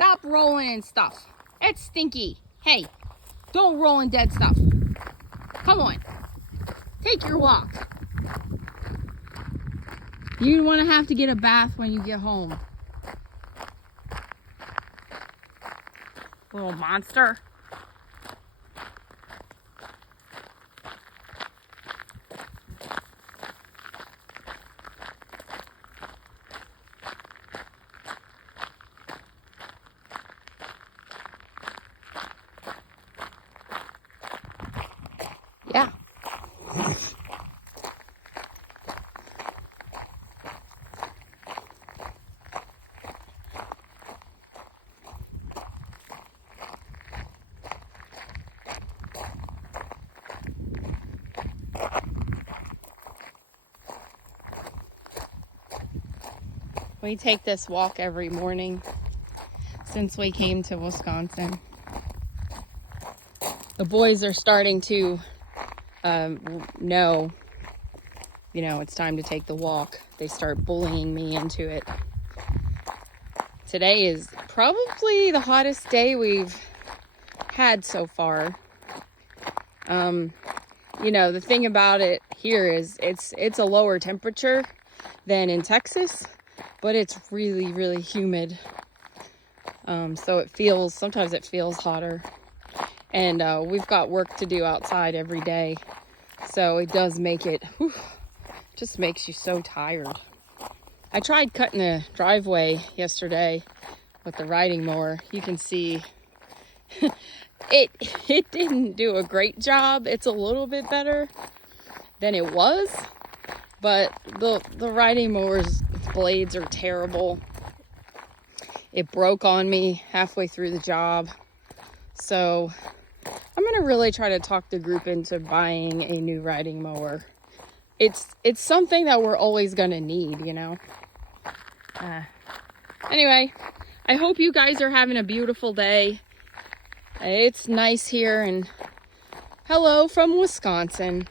Stop rolling in stuff. It's stinky. Hey, don't roll in dead stuff. Come on. Take your walk. You want to have to get a bath when you get home. Little monster. Yeah. We take this walk every morning since we came to Wisconsin. The boys are starting to know, it's time to take the walk. They start bullying me into it. Today is probably the hottest day we've had so far. The thing about it here is it's a lower temperature than in Texas, but it's really, really humid. So sometimes it feels hotter. And we've got work to do outside every day. So it does make it, just makes you so tired. I tried cutting the driveway yesterday with the riding mower. You can see it didn't do a great job. It's a little bit better than it was, but the riding mower's blades are terrible. It broke on me halfway through the job. So I'm gonna really try to talk the group into buying a new riding mower. It's something that we're always gonna need, Anyway, I hope you guys are having a beautiful day. It's nice here, and hello from Wisconsin.